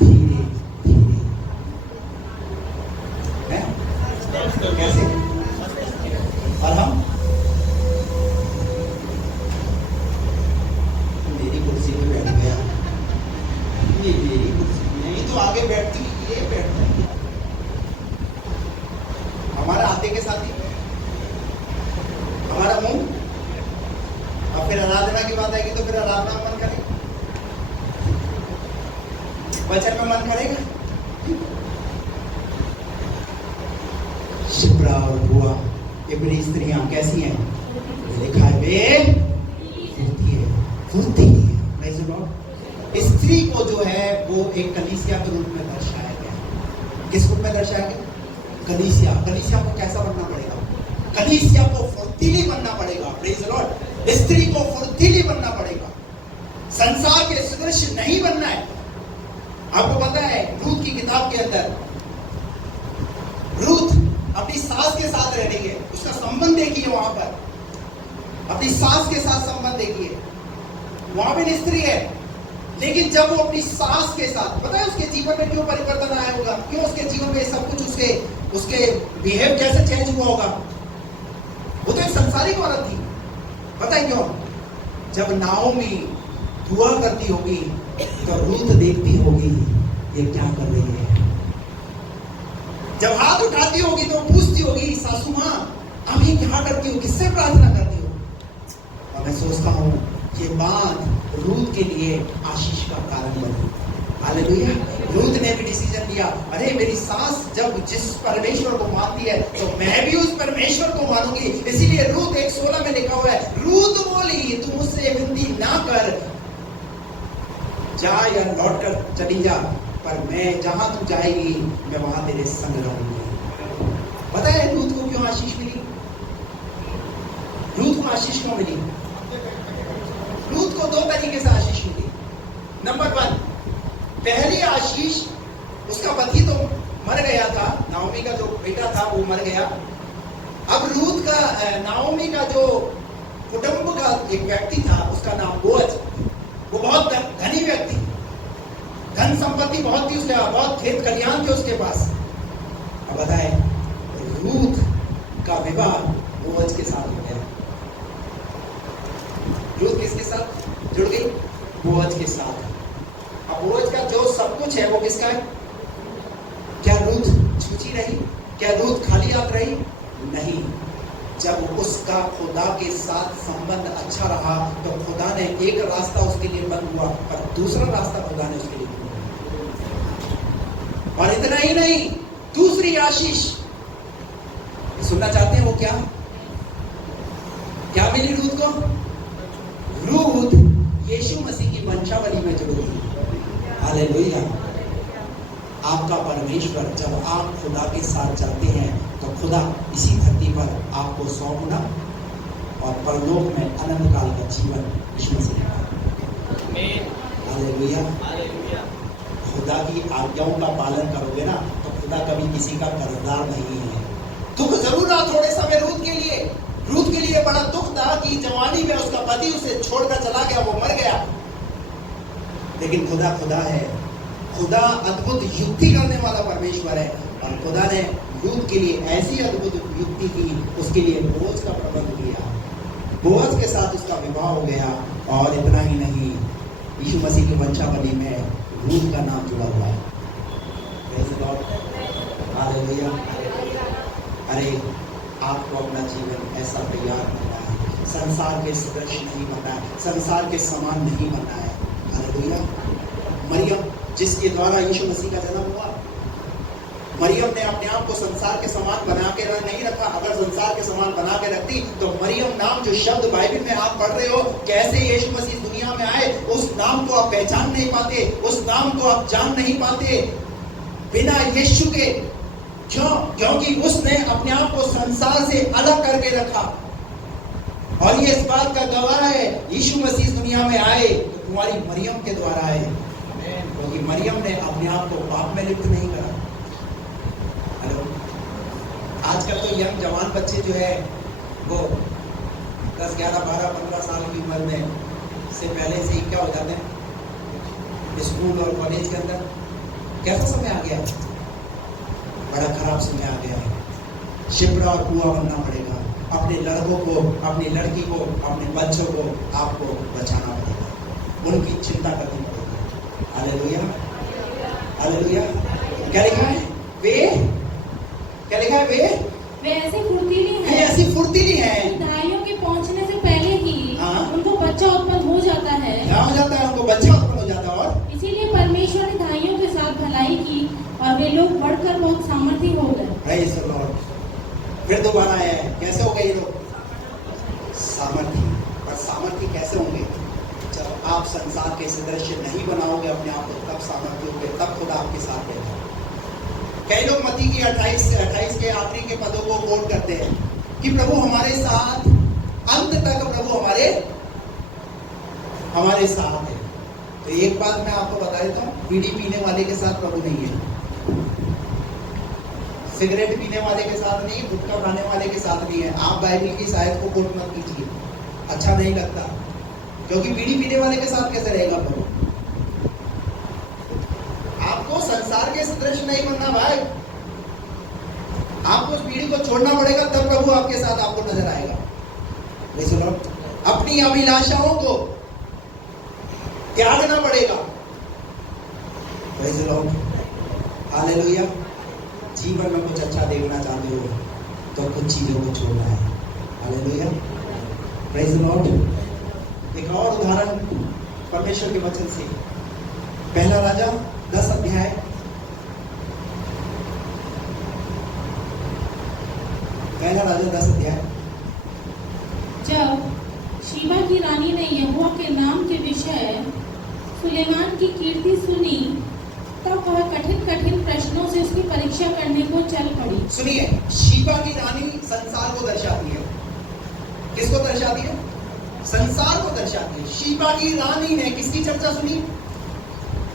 धीरे कैसे? और हम मेरी कुर्सी पे बैठ गया, ये मेरी कुर्सी नहीं तो आगे बैठती, ये बैठता है हमारा आते के साथ ही हमारा मुंह। अब फिर आराधना की बात आएगी तो फिर आराधना में मन करेगा, वचन में मन करेगा। शिप्रा और बुआ इब्री स्त्रियां कैसी हैं? लिखा है वे फुर्ती है। स्त्री को जो है वो एक कलीसिया के रूप में दर्शाया गया। किस रूप में दर्शाया गया? कलीसिया को कैसा बनना पड़ेगा? कलीसिया को फुर्तीली बनना पड़ेगा। Praise the Lord. स्त्री को फुर्तीली बनना पड़ेगा, संसार के सदृश नहीं बनना है। आपको पता है रूत की किताब के अंदर रूत अपनी सास के साथ रह रही है, उसका संबंध देखिए, वहां पर अपनी सास के साथ संबंध देखिए, वहां भी स्त्री है, लेकिन जब वो अपनी सास के साथ, पता है उसके जीवन में क्यों परिवर्तन आया होगा? क्यों उसके जीवन में सब कुछ उसके बिहेव कैसे चेंज हुआ होगा? वो तो एक संसारिक औरत थी, पता है क्यों? जब नाओमी दुआ करती होगी तो रूत देखती होगी ये क्या कर रही है। जब हाथ उठाती होगी तो पूछती होगी, सासू मां अब ये क्या करती हो, किससे प्रार्थना करती हो? और मैं सोचता हूं ये बात रूत के लिए आशीष का कारण बनी। हालेलुया। रूत ने भी डिसीजन लिया, अरे मेरी सास जब जिस परमेश्वर को मानती है तो मैं भी उस परमेश्वर को मानूंगी। इसीलिए रूत 1:16 में लिखा हुआ है, रूत बोली तू मुझसे विनती ना कर, जा या लौट कर चली जा, पर मैं जहां तू जाएगी मैं वहां तेरे संग रहूंगी। पता है रूत को क्यों आशीष मिली? रूत को आशीष क्यों मिली? रूथ को 2 तरीके से आशीष मिली। नंबर 1, पहली आशीष, उसका पति तो मर गया था, नाओमी का जो बेटा था वो मर गया। अब रूथ का, नाओमी का जो कुटुंब का एक व्यक्ति था, उसका नाम बोअज, वो बहुत धनी व्यक्ति, धन संपत्ति बहुत थी उसके, बहुत खेत खलिहान थे उसके पास। अब बताए, रूथ का विवाह बोअज के साथ हो गया। रूथ किसके साथ जुड़ गई? बोअज के साथ। अब बोअज का जो सब कुछ है वो किसका है? क्या रूथ छूची रही? क्या रूथ खाली हाथ रही? नहीं। जब उसका खुदा के साथ संबंध अच्छा रहा तो खुदा ने एक रास्ता उसके लिए बंद हुआ और दूसरा रास्ता खुदा ने उसके लिए खोला। और इतना ही नहीं, दूसरी आशीष सुनना चाहते हैं वो क्या? क्या मिली रूथ को? रूथ यीशु मसीह की वंशावली में जुड़ गई। हालेलुया। आपका परमेश्वर, जब आप खुदा के साथ चलते हैं तो खुदा इसी धरती पर आपको 100 गुना और परलोक में अनंत काल का जीवन यीशु मसीह देगा। हालेलुया। खुदा की आज्ञाओं का पालन करोगे ना तो खुदा कभी किसी का कर्जदार नहीं है। दुख जरूर रहा थोड़े समय रूथ के लिए। रूथ के लिए बड़ा दुख था कि जवानी में उसका पति उसे छोड़कर चला गया, वो मर गया। लेकिन खुदा खुदा है। खुदा अद्भुत युक्ति करने वाला परमेश्वर है और खुदा ने रूथ के लिए ऐसी अद्भुत युक्ति की, उसके लिए बोअज का प्रबंध किया। बोअज के साथ उसका विवाह हो गया। और इतना ही नहीं, यीशु मसीह की वंशावली में रूथ का नाम जुड़ा हुआ है। हालेलुया। अरे आपको अपना जीवन ऐसा तैयार करना है, संसार के सदृश नहीं बनना है, संसार के समान नहीं बनना है। हालेलुया। मरियम जिसके द्वारा यीशु मसीह का जन्म हुआ, मरियम ने अपने आप को संसार के समान बना के नहीं रखा। अगर संसार के समान बना के रखती तो मरियम नाम जो शब्द बाइबल में आप पढ़ रहे हो, कैसे यीशु मसीह दुनिया में आए, उस नाम को आप पहचान नहीं पाते, उस नाम को आप जान नहीं पाते बिना यीशु के। क्यों? क्योंकि उसने अपने आप को संसार से अलग करके रखा। और ये इस बात का गवाह है, यीशु मसीह दुनिया में आए तो तुम्हारी मरियम के द्वारा आए, क्योंकि मरियम ने अपने आप को पाप में लिप्त नहीं करा। हेलो, आजकल तो यंग जवान बच्चे जो है वो 10, 11, 12, 15 साल की उम्र में से पहले से ही क्या हो जाते हैं स्कूल और कॉलेज के अंदर। कैसा समय आ गया? बड़ा खराब समय आ गया है। शिप्रा और कुआं बनना पड़ेगा। अपने लड़कों को, अपनी लड़की को, अपने बच्चों को आपको बचाना पड़ेगा, उनकी चिंता करनी पड़ेगी। हालेलुया। हालेलुया। क्या लिखा है? वे क्या लिखा है? वे ऐसे फुर्तीली हैं, ऐसी फुर्तीली हैं, दाइयों के पहुंचने से पहले ही उनको बच्चा उत्पन्न हो जाता है। क्या हो जाता है? उनको बच्चा उत्पन्न हो जाता है। और इसीलिए परमेश्वर ने दाइयों के साथ भलाई की और वे लोग बढ़कर बहुत सामर्थी हो गए। Praise the Lord. फिर दोबारा आया है, कैसे हो गए ये लोग? सामर्थी। और सामर्थी कैसे होंगे? जब आप संसार के सदृश नहीं बनाओगे अपने आप को, तब सामर्थी होंगे, तब खुदा आपके साथ रहेगा। कई लोग मत्ती की 28 के आखिरी के पदों को कोट करते हैं कि प्रभु हमारे साथ अंत तक, प्रभु हमारे साथ है। तो एक बात मैं आपको बता देता हूँ, बीड़ी पीने वाले के साथ प्रभु नहीं है, सिगरेट पीने वाले के साथ नहीं, गुटखा खाने वाले के साथ नहीं है। आप बाइबल की शायद को कोट मत कीजिए, अच्छा नहीं लगता, क्योंकि बीड़ी पीने वाले के साथ कैसे रहेगा प्रभु? आपको संसार के सदृश नहीं बनना भाई। आपको उस बीड़ी को छोड़ना पड़ेगा, तब प्रभु आपके साथ आपको नजर आएगा। सुनो, अपनी अभिलाषाओं को त्यागना पड़ेगा। हालेलुया। जीवन में कुछ अच्छा देखना चाहते हो तो कुछ चीजों को छोड़ना है। हालेलुया। Praise the Lord. एक और उदाहरण परमेश्वर के वचन से, पहला राजा 10 अध्याय, पहला राजा 10 अध्याय। जब शीबा की रानी ने यहोवा के नाम के विषय सुलेमान की कीर्ति सुनी, तब वह कठिन कठिन प्रश्नों से उसकी परीक्षा करने को चल पड़ी। सुनिए, शीबा की रानी संसार को दर्शाती है। किसको दर्शाती है? संसार को दर्शाती है। शीबा की रानी ने किसकी चर्चा सुनी?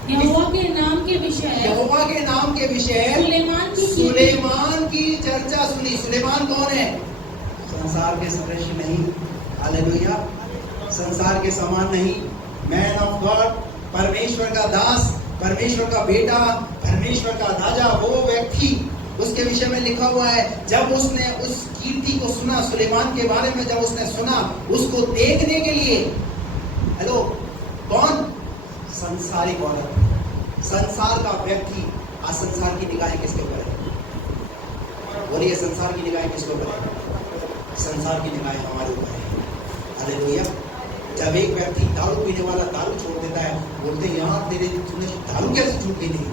यहोवा के नाम के विषय यहोवा के नाम के विषय सुलेमान की चर्चा सुनी। सुलेमान कौन है? संसार के सदृश नहीं, हालेलुया, संसार के समान नहीं, मैन ऑफ गॉड, परमेश्वर का दास, परमेश्वर का बेटा, परमेश्वर का राजा, वो व्यक्ति, उसके विषय में लिखा हुआ है। जब उसने उस कीर्ति को सुना, सुलेमान के बारे में जब उसने सुना, उसको देखने के लिए, हेलो, कौन? संसारिक औरत, संसार का व्यक्ति। आज संसार की निगाहें किसके ऊपर है? बोलिए, संसार की निगाहें किसके ऊपर है? संसार की निगाहें हमारे ऊपर है, हालेलुया। जब एक व्यक्ति दारू पीने वाला दारू छोड़ देता है, बोलते हैं यार तेरे तूने दारू कैसे छूट गई थी,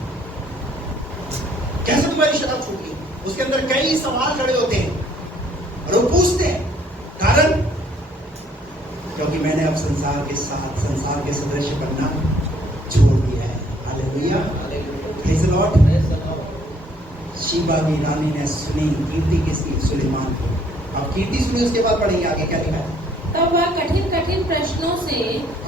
कैसे तुम्हारी शराब छूट गई? उसके अंदर कई सवाल खड़े होते हैं और वो पूछते हैं, कारण क्योंकि मैंने अब संसार के साथ, संसार के सदृश बनना छोड़ दिया है, hallelujah, praise the lord. Sheba की रानी ने सुनी कीर्ति किसकी? सुलेमान की। अब कीर्ति सुनी, उसके बाद पढ़ेंगे आगे क्या लिखा है। तब वह कठिन कठिन प्रश्नों से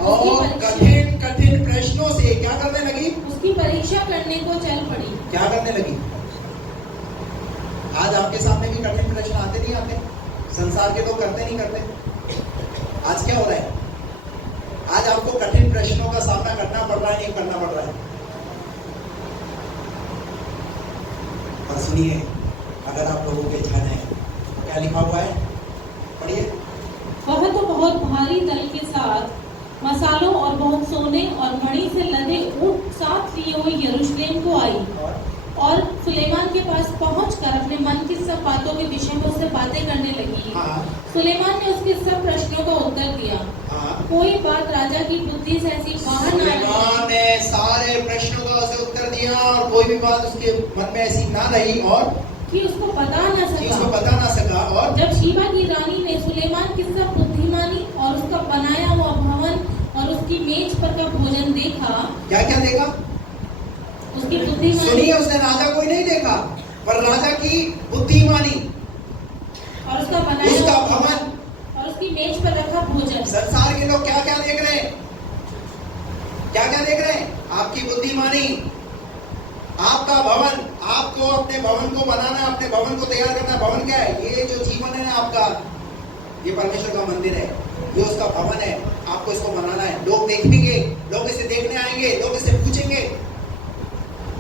और कठिन कठिन प्रश्नों से क्या करने लगी? उसकी परीक्षा करने को चल पड़ी। क्या करने लगी? आज आपके सामने भी कठिन प्रश्न आते नहीं आते? संसार के लोग करते नहीं करते? आज क्या हो रहा है? आज आपको कठिन प्रश्नों का सामना करना पड़ रहा है, नहीं करना पड़ रहा है? और सुनिए, अगर आप लोगों के ध्यान है, क्या लिखा हुआ है, पढ़िए। वह तो बहुत भारी दल के साथ मसालों और बहुत सोने और मणि से लदे ऊंट साथ लिए हुए यरूशलेम को आई और सुलेमान के पास पहुंचकर अपने मन की सब बातों के विषय में उससे बातें करने लगी। सुलेमान ने उसके सब प्रश्नों का उत्तर दिया। कोई बात राजा की बुद्धि से ऐसी बाहर न आई। सुलेमान ने सारे प्रश्नों का उसे उत्तर दिया और कोई भी बात उसके मन में ऐसी ना रही और कि उसको पता ना सका। और जब शीबा की रानी ने सुलेमान की सब बुद्धिमानी और उसका बनाया हुआ भवन और उसकी मेज पर का भोजन देखा। क्या क्या देखा? उसकी बुद्धिमानी। सुनिए, उसने राजा कोई नहीं देखा, पर राजा की बुद्धिमानी और उसका बनाया उसका भवन और उसकी मेज पर रखा भोजन। संसार के लोग क्या क्या देख रहे हैं? क्या क्या देख रहे हैं? आपकी बुद्धिमानी, आपका भवन, आपको अपने भवन को बनाना, अपने भवन को तैयार करना। भवन क्या है? ये जो जीवन है ना आपका, ये परमेश्वर का मंदिर है, ये उसका भवन है, आपको इसको बनाना है। लोग देखेंगे, लोग इसे देखने आएंगे, लोग इसे पूछेंगे।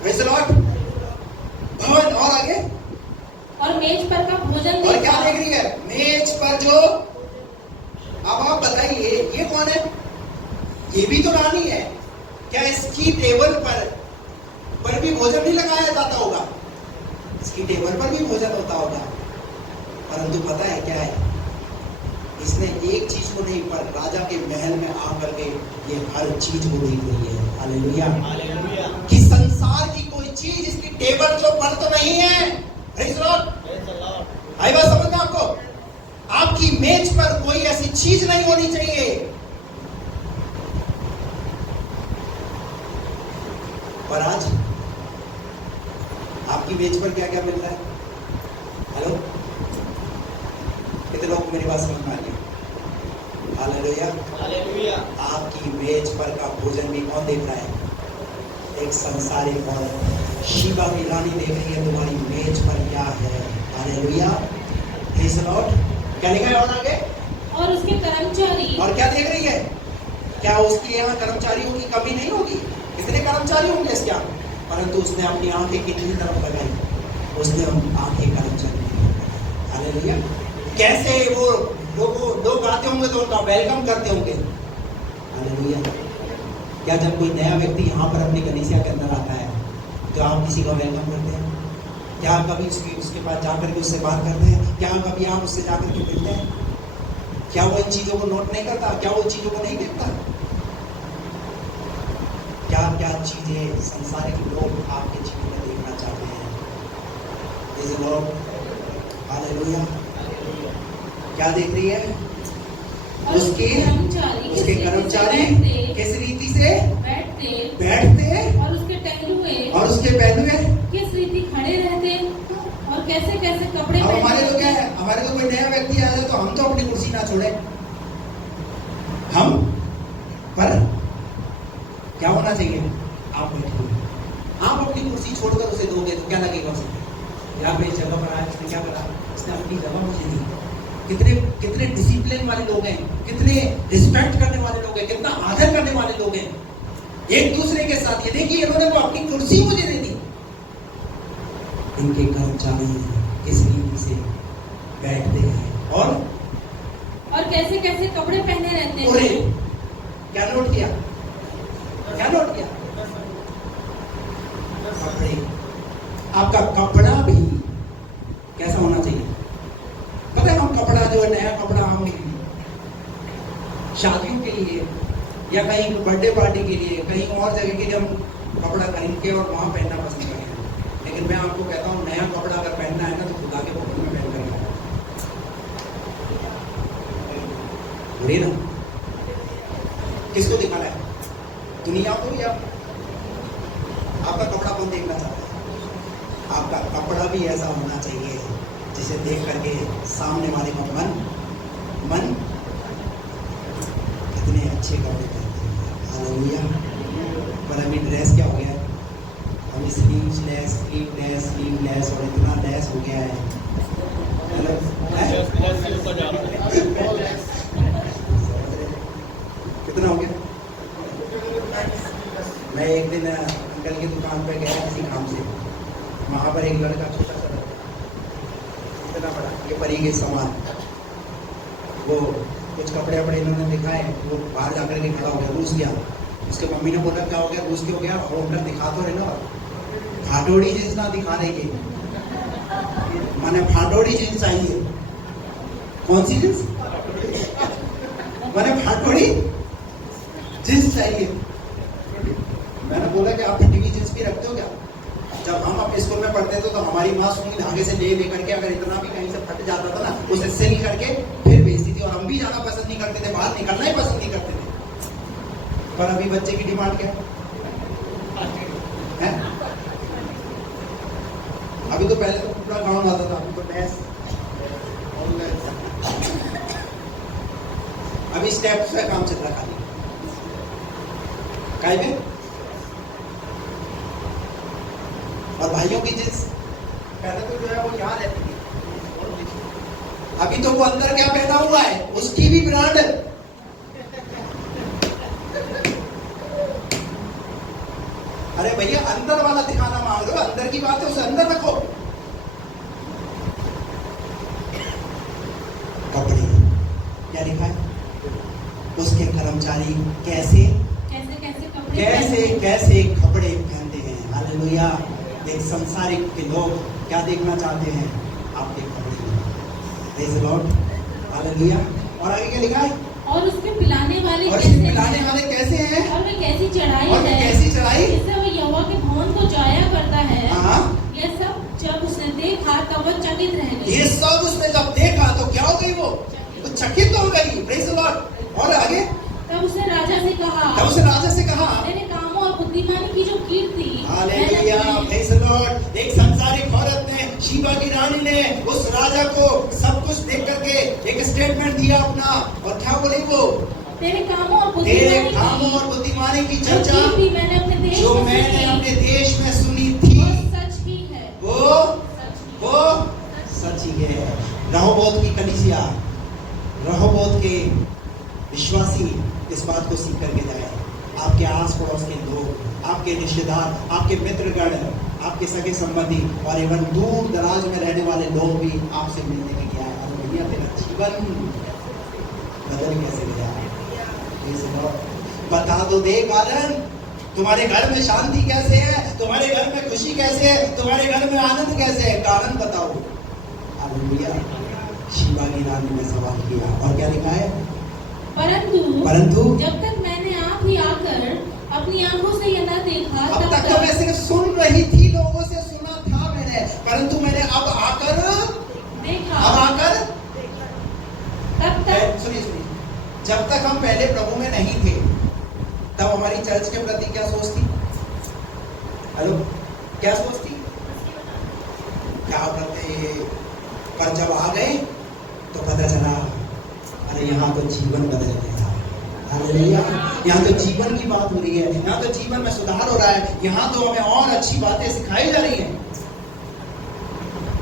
Praise the Lord. भवन और आगे, और मेज पर का भोजन और क्या देख रही है? मेज पर जो, अब आप बताइए ये कौन है? ये भी तो रानी है। क्या इसकी टेबल पर भी भोजन नहीं लगाया जाता होगा? इसकी टेबल पर भी भोजन होता होगा, परंतु पता है क्या है? इसने एक चीज को नहीं, पर राजा के महल में आकर के ये हर चीज को देख रही है, हालेलुया, हालेलुया, कि संसार की कोई चीज इसकी टेबल के ऊपर तो नहीं है। Praise the Lord. आई बात समझ में आपको? आपकी मेज पर कोई ऐसी चीज नहीं होनी चाहिए। पर आज आपकी मेज पर क्या क्या मिल रहा है? हेलो, कितने लोग मेरी बात समझ में आ रही है? Hallelujah, hallelujah. आपकी मेज पर का भोजन भी कौन देख रहा है? एक संसारिक औरत, शीबा की रानी देख रही है तुम्हारी मेज पर क्या है। Hallelujah, praise the Lord. क्या लिखा है और आगे? और उसके कर्मचारी। और क्या देख रही है? क्या उसके यहाँ कर्मचारियों की कमी नहीं होगी? कितने कर्मचारी होंगे इसके यहाँ? परंतु उसने अपनी आंखें कितनी तरफ लगाई? उसने आंखें कर्मचारी। हालेलुया। कैसे वो लोग आते होंगे तो उनका वेलकम करते होंगे। हालेलुया। क्या जब कोई नया व्यक्ति यहाँ पर अपनी कलीसिया के अंदर आता है तो आप किसी का वेलकम करते हैं? क्या आप कभी उसके पास जाकर के उससे बात करते हैं? क्या कभी आप उससे जाकर के मिलते हैं? क्या वो इन चीजों को नोट नहीं करता? क्या वो चीजों को नहीं देखता? क्या क्या चीजें संसारिक लोग आपके जीवन में देखना चाहते हैं? Praise the lord, hallelujah. क्या देख रही है? उसके कर्मचारी किस रीति से बैठते और उसके पहलुए किस रीति खड़े रहते। और कैसे कैसे कपड़े अब हमारे तो क्या पहने। है, हमारे तो कोई नया व्यक्ति आ जाए तो हम तो अपनी कुर्सी ना छोड़े, हम पर क्या होना चाहिए, आप बैठिए, आप अपनी कुर्सी छोड़कर उसे दोगे तो क्या लगेगा उसे, यहाँ पे इस जगह पर आया, इसने क्या करा, इसने अपनी जगह मुझे दी। कितने कितने डिसिप्लिन वाले लोग हैं, कितने रिस्पेक्ट करने वाले लोग हैं, कितना आदर करने वाले लोग हैं एक दूसरे के साथ। ये देखिए इन्होंने वो अपनी कुर्सी मुझे दे दी। इनके कर्मचारी किस रीति से बैठते हैं और कैसे कैसे कपड़े पहने रहते और हैं। क्या नोट किया, क्या नोट किया, कपड़े, आपका कपड़ा भी कैसा होना चाहिए। पता है हम कपड़ा जो है, नया कपड़ा हम शादियों के लिए या कहीं बर्थडे पार्टी के लिए, कहीं और जगह के लिए हम कपड़ा खरीद के और वहां पहनना पसंद करें। लेकिन मैं आपको कहता हूँ नया कपड़ा अगर पहनना है ना तो खुदा के भवन में पहन कर बुरी ना, किसको दिखाना है, दुनिया को या आपका कपड़ा कौन देखना चाहता है। आपका कपड़ा भी ऐसा होना चाहिए जिसे देख करके सामने वाले का मन कितने अच्छे कपड़े पहनते हैं, हालेलुया। पर अभी ड्रेस क्या हो गया है, अभी स्लीवलेस और इतना लेस हो गया है, कितना हो गया। मैं एक दिन अंकल की दुकान पे गया किसी काम से, वहां पर एक लड़का छोटा सा लड़का, इतना बड़ा ये परी के समान, वो कुछ कपड़े वपड़े इन्होंने दिखाए, वो बाहर जाकर के खड़ा हो गया, रूस गया। उसके मम्मी ने बोला क्या हो गया, रूस क्यों गया, और उनका दिखा तो रहे ना, फाटोड़ी जींस ना दिखा रहे के, माने फाटोड़ी जींस चाहिए। कौन सी जींस, माने फाटोड़ी जींस चाहिए। मैंने बोला कि आप फटी हुई जींस भी रखते हो क्या। जब हम अपने स्कूल में पढ़ते थे तो हमारी माँ सुई धागे से ले करके अगर इतना भी कहीं से फट जाता था ना, उसे इससे नहीं करके फिर भेजती थी, और हम भी जाना पसंद नहीं करते थे, बाहर निकलना ही पसंद नहीं करते थे। पर अभी बच्चे की डिमांड क्या है? अभी तो पहले तो पूरा गाउन आता था, अभी तो ड्रेस, अभी स्टेप्स का काम चल रहा है काय में। और भाइयों की जींस पहले तो जो है वो यहाँ रहती थी, अभी तो वो अंदर क्या पहना हुआ है उसकी भी ब्रांड। अरे भैया अंदर वाला दिखाना मांग रहे हो, अंदर की बात है उसे अंदर रखो। कपड़े क्या लिखा है, उसके कर्मचारी कैसे कैसे कपड़े पहनते हैं, हालेलुया। एक संसारिक के लोग क्या देखना चाहते हैं, आपके कपड़े, प्रेज़ द लॉर्ड, हालेलुया। और आगे क्या लिखा है, और उसके पिलाने वाले कैसे हैं, और वे कैसी चढ़ाई और है, कैसी चढ़ाई, जिससे वो यहोवा के भवन को जाया करता है। हाँ, यह सब जब उसने देखा तब वो चकित रह गई। ये सब उसने जब देखा तो क्या हो गई, वो चकित हो गई, प्रेज़ द लॉर्ड। और आगे, तब उसने राजा से कहा, मेरे कामों और बुद्धिमानी की जो कीर्ति, हालेलुया, प्रेज़ द लॉर्ड। एक संसारिक औरत ने, शीबा की रानी ने उस राजा को सब कुछ देख करके एक स्टेटमेंट दिया अपना, और क्या बोली वो, तेरे कामों और बुद्धिमानी की चर्चा मैंने अपने देश में सुनी थी, सच ही है, वो सच ही है। रहोबोत की कलीसिया, रहोबोत के विश्वासी इस बात को सीख करके जाए। आपके आस पड़ोस के लोग, आपके रिश्तेदार, आपके मित्रगण, आपके सगे संबंधी और एवं दूर दराज में रहने वाले लोग भी आपसे मिलने के क्या है, अरे भैया तेरा जीवन बदल कैसे गया, बता दो दे कारण। तुम्हारे घर में शांति कैसे है, तुम्हारे घर में खुशी कैसे है, तुम्हारे घर में आनंद कैसे है, कारण बताओ, हालेलुया। शीबा की रानी ने सवाल किया, और क्या लिखा है, परंतु जब तक मैंने आप ही आकर अपनी आंखों से यह न देखा, अब तक तो मैं सिर्फ सुन रही थी, लोगों से सुना था मैंने, परंतु मैंने अब आकर देखा, तब तक सुनिए, जब तक हम पहले प्रभु में नहीं थे तब हमारी चर्च के प्रति क्या सोच थी, हेलो, क्या सोच थी, क्या करते ये, पर जब आ गए तो पता चला अरे यहाँ तो जीवन बदल गया। हालेलुया। यहाँ तो जीवन की बात हो रही है, यहाँ तो जीवन में सुधार हो रहा है, यहाँ तो हमें और अच्छी बातें सिखाई जा रही हैं।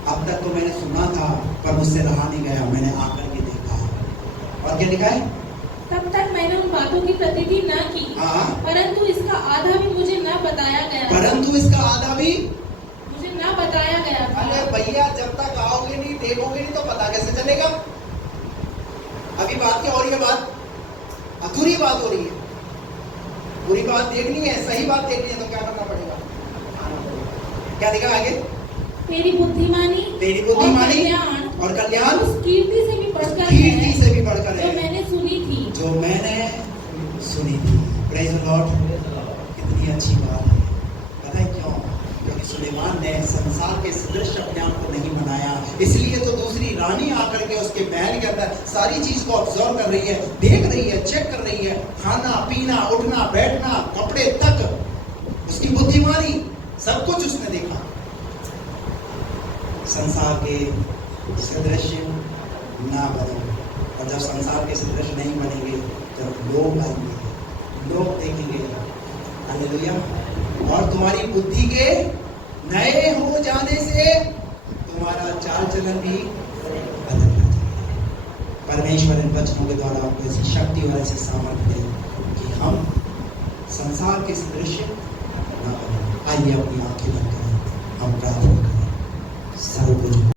अब तक तो मैंने सुना था पर मुझसे रहा नहीं गया, मैंने आकर के देखा। और क्या लिखा है? तब तक मैंने उन बातों की प्रतीति न की, हाँ। परंतु इसका आधा भी मुझे न बताया गया। परंतु इसका आधा भी मुझे न बताया गया था। अरे भैया, जब तक आओगे नहीं, देखोगे नहीं तो पता कैसे चलेगा? अभी बात क्या हो रही है? बात अधूरी बात हो रही है। पूरी बात देखनी है, सही बात देखनी है तो क्या करना पड़ेगा? क्या लिखा आगे? तेरी बुद्धिमानी और कल्याण उस कीर्ति से भी बढ़कर कीर्ति है, से भी बढ़कर जो है, मैंने सुनी थी। जो मैंने सुनी थी। Praise the Lord. कितनी अच्छी बात है। पता है क्यों? क्योंकि सुलेमान ने संसार के सदृश अपने आप को नहीं बनाया, इसलिए तो दूसरी रानी आकर के उसके महल के अंदर सारी चीज को ऑब्जर्व कर रही है, देख रही है, चेक कर रही है, खाना पीना, उठना बैठना, कपड़े तक, उसकी बुद्धिमानी, सब कुछ उसने देखा। संसार के सदृश ना बनो, और जब संसार के सदृश नहीं बनेंगे जब लोग आएंगे, लोग देखेंगे। हालेलुया। और तुम्हारी बुद्धि के नए हो जाने से तुम्हारा चाल चलन भी बदल जाएगा। परमेश्वर इन वचनों के द्वारा आपको ऐसी शक्ति और ऐसी सामर्थ्य दे कि हम संसार के सदृश ना बने। आइए अपनी आंखें बंद करें, हम प्रार्थना करें। सर्वोच्च